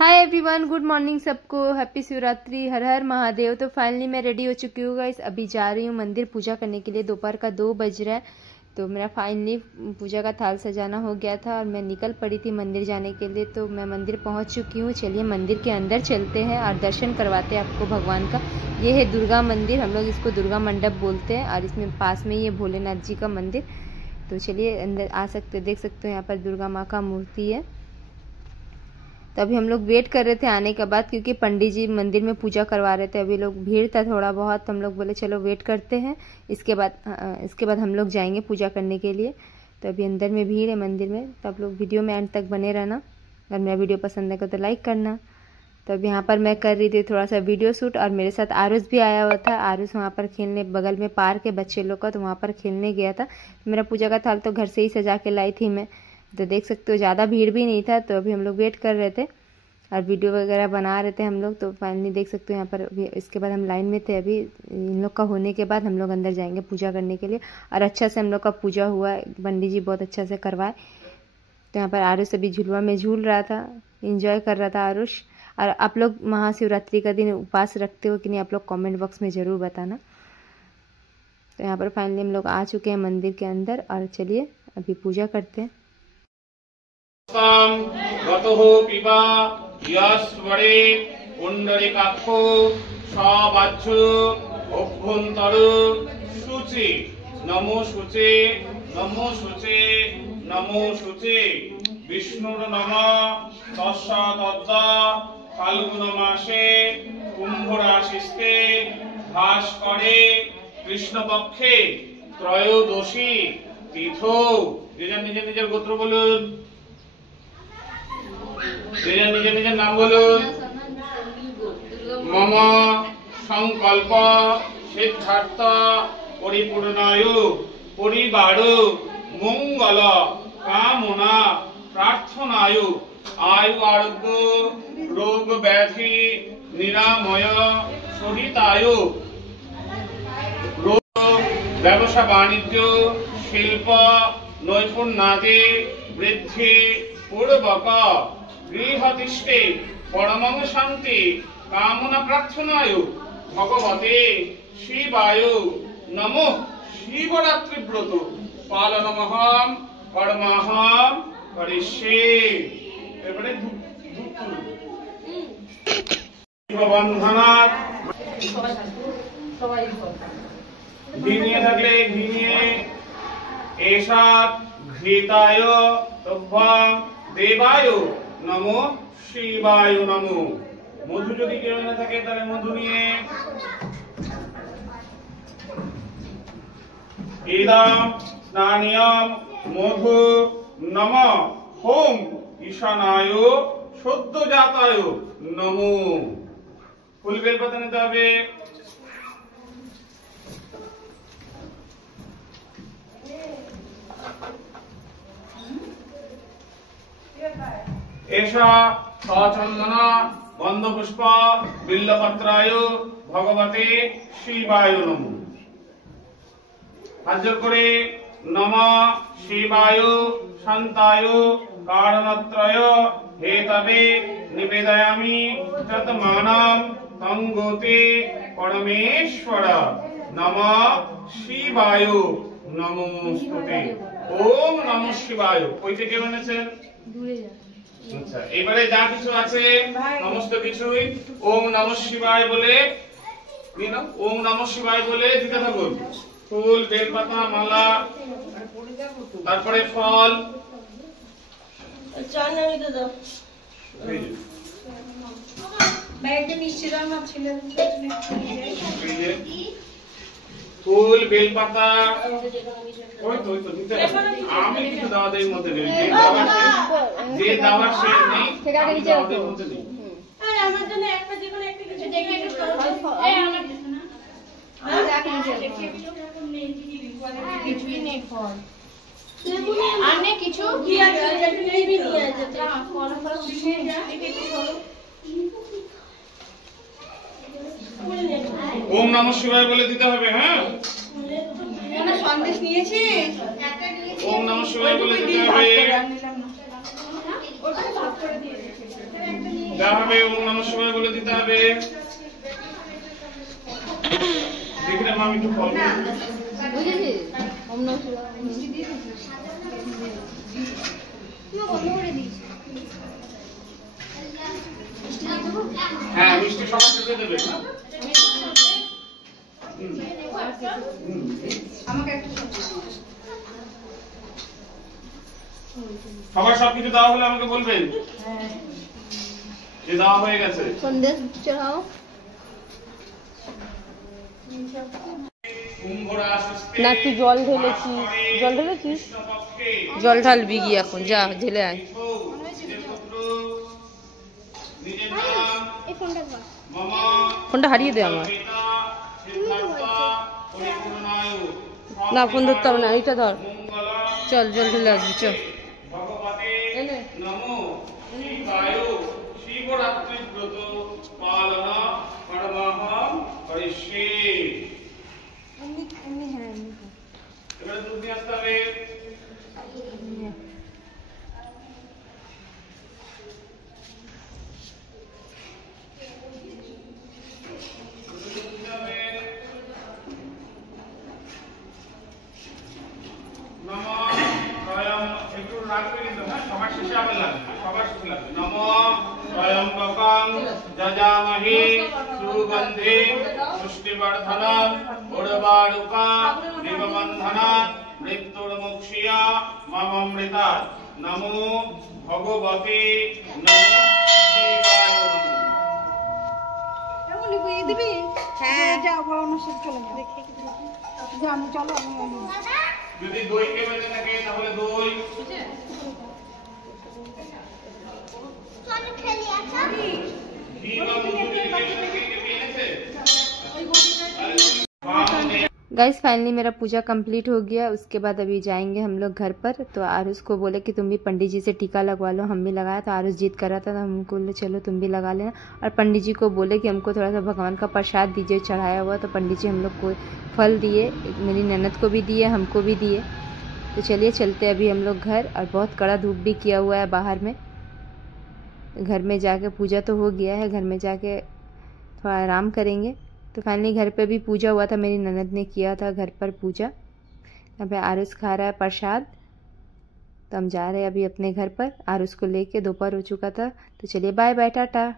Hi everyone, good morning सबको, happy Shivratri, हर हर महादेव। तो finally मैं रेडी हो चुकी हूँ गाइस। अभी जा रही हूँ मंदिर पूजा करने के लिए। दोपहर का 2 बज रहा है। तो मेरा फाइनली पूजा का थाल सजाना हो गया था और मैं निकल पड़ी थी मंदिर जाने के लिए। तो मैं मंदिर पहुँच चुकी हूँ। चलिए मंदिर के अंदर चलते हैं और दर्शन करवाते हैं आपको भगवान का। ये है दुर्गा मंदिर, हम लोग इसको दुर्गा मंडप बोलते हैं। और इसमें पास में ये भोलेनाथ जी का मंदिर। तो चलिए अंदर आ सकते, देख सकते हो यहाँ पर दुर्गा माँ का मूर्ति है। तो अभी हम लोग वेट कर रहे थे आने के बाद, क्योंकि पंडित जी मंदिर में पूजा करवा रहे थे। अभी लोग भीड़ था थोड़ा बहुत, हम लोग बोले चलो वेट करते हैं, इसके बाद हम लोग जाएंगे पूजा करने के लिए। तो अभी अंदर में भीड़ है मंदिर में। तो आप लोग वीडियो में एंड तक बने रहना। अगर मेरा वीडियो पसंद आएगा तो लाइक करना। तो अब यहाँ पर मैं कर रही थी थोड़ा सा वीडियो शूट, और मेरे साथ आरुष भी आया हुआ था। आरुष वहाँ पर खेलने, बगल में पार्क है बच्चे लोग का, तो वहाँ पर खेलने गया था। मेरा पूजा का थाल तो घर से ही सजा के लाई थी मैं। तो देख सकते हो ज़्यादा भीड़ भी नहीं था। तो अभी हम लोग वेट कर रहे थे और वीडियो वगैरह बना रहे थे हम लोग। तो फाइनली देख सकते हो यहाँ पर अभी, इसके बाद हम लाइन में थे। अभी इन लोग का होने के बाद हम लोग अंदर जाएंगे पूजा करने के लिए। और अच्छा से हम लोग का पूजा हुआ, पंडित जी बहुत अच्छा से करवाए। तो यहाँ पर आरुष अभी झुलवा में झूल रहा था, इंजॉय कर रहा था आरुष। और आप लोग महाशिवरात्रि का दिन उपवास रखते हो कि नहीं, आप लोग कमेंट बॉक्स में ज़रूर बताना। तो यहाँ पर फाइनली हम लोग आ चुके हैं मंदिर के अंदर, और चलिए अभी पूजा करते हैं। नमो शुचे नमो शुचे नमो शुचे विष्णुर नमः तस्सा फाल्गुन मासे कुंभ राशिस्ते भास करे कृष्ण पक्षे त्रयोदशी तीथो। निजे निजे गोत्र बोलुन, निजे निजे नाम बोलुन। मम संकल्प सिद्धार्थ परिपूर्णायु परिवारु मंगल कामना प्रार्थनायु आयु आरोग्य रोग व्याधि निरामय सहितायु व्यवसाय वाणिज्य शिल्प नैपुण्यादि वृद्धि पूर्वक गृहतिष्ठे परम शांति कामना प्रार्थनायु भगवते शिवायु नमो शिवरात्रि व्रत पालनमहम कर्माहम करिष्ये। এবারে বন্ধনাত ঘিনিয়ে থাকলে ঘিনিয়ে এসাত ঘৃতায় তভ্যং দেবায় নমো শিবায় নমো। মধু যদি কেউ না থাকে তাহলে মধু নিয়ে ইদম স্নানিয়ম মধু নম হোম ঈশানায় সদ্যজাতায় নমো। ফুল বেলপাতা নিতে হবে। এষা সচন্দন গন্ধপুষ্প বিল্লপত্রায় ভগবতে শিবায় নমো। হাত জোড় করে নমঃ শিবায় শান্তায় কারণত্রয় হেতবে নিবেদয়ামি তৎমানম তঙ্গতে পরমেশ্বর নমঃ শিবায় নমস্তুতে। ওম নমঃ শিবায়। ওই থেকে এনেছেন দূরে যা। আচ্ছা, এবারে যা কিছু আছে সমস্ত কিছুই ওম নমঃ শিবায় বলে নিন। ওম নমঃ শিবায় বলে দিতে থাকুন। ফুল বেলপাতা মালা, তারপরে ফল। ফুল বেলপাতা ওই তো দিতে হবে। আমি কিছু দাওয়াতের মধ্যে নেই, যে দাওয়া শেষ নেই দাওয়াতের মধ্যে নেই। আমার জন্য একটা যে কোনো একটা কিছু দেখে একটু করো। এই আমার জন্য না আমি যা কিছুই নেই ফল আনে কিছু কি আছে নেই भी नहीं আছে। ফল ফল নিয়ে যা একটু করো। ওম নমঃ শিবায় বলে দিতে হবে। হ্যাঁ, আমরা সন্দেশ নিয়েছি। ওম নমঃ শিবায় বলে দিতে হবে। যা হবে ওম নমঃ শিবায় বলে দিতে হবে। দেখি না আমি একটু ফল বুঝেছিস? ওম নমঃ শিবায়। হ্যাঁ মিষ্টি সবার শেষে দেবে না? সবার সবকিছু দেওয়া হলে আমাকে বলবেন যে দেওয়া হয়ে গেছে। সন্দেশ চড়াও। না তুই জল ঢেলেছিস, জল ঢেলেছিস, জল ঢালবি গিয়ে এখন, যা ঢেলে আয়। ফোনটা হারিয়ে দে আমার। না ফোন ধরতে হবে না, এইটা ধর। চল জল ঢেলে আসবি, চল। শিবরাত্রি ব্রত পালনা পরমাহম করিষ্যে। এবারে দুধ নিয়ে আসতে হবে। একটু রাখবে কিন্তু, হ্যাঁ সবার শেষে আবার লাগবে, সবার শেষে লাগবে। নমো ত্রয়ম্বকং যজামহে সুগন্ধে পুষ্টিবর্ধনং উর্বারুকা নিববন্ধনা মৃত্যুর্মুক্ষিয়া মমমৃতা। নমো ভগবতে নমো শিবায় নমঃ। যদি দই কে বেঁচে থাকে তাহলে দই। गाइस फाइनली मेरा पूजा कंप्लीट हो गया। उसके बाद अभी जाएंगे हम लोग घर पर। तो आरुष को बोले कि तुम भी पंडित जी से टीका लगवा लो, हम भी लगाया। तो आरुष जिद कर रहा था, तो हमको बोले चलो तुम भी लगा लेना। और पंडित जी को बोले कि हमको थोड़ा सा भगवान का प्रसाद दीजिए चढ़ाया हुआ। तो पंडित जी हम लोग को फल दिए, मेरी ननद को भी दिए, हमको भी दिए। तो चलिए चलते अभी हम लोग घर। और बहुत कड़ा धूप भी किया हुआ है बाहर में। घर में जाके पूजा तो हो गया है, घर में जाके थोड़ा आराम करेंगे। तो फाइनली घर पे भी पूजा हुआ था, मेरी ननद ने किया था घर पर पूजा। यहाँ पे आरुष खा रहा है प्रसाद। तो हम जा रहे हैं अभी अपने घर पर, आरुष को लेके। दोपहर हो चुका था। तो चलिए बाय बाय, टाटा।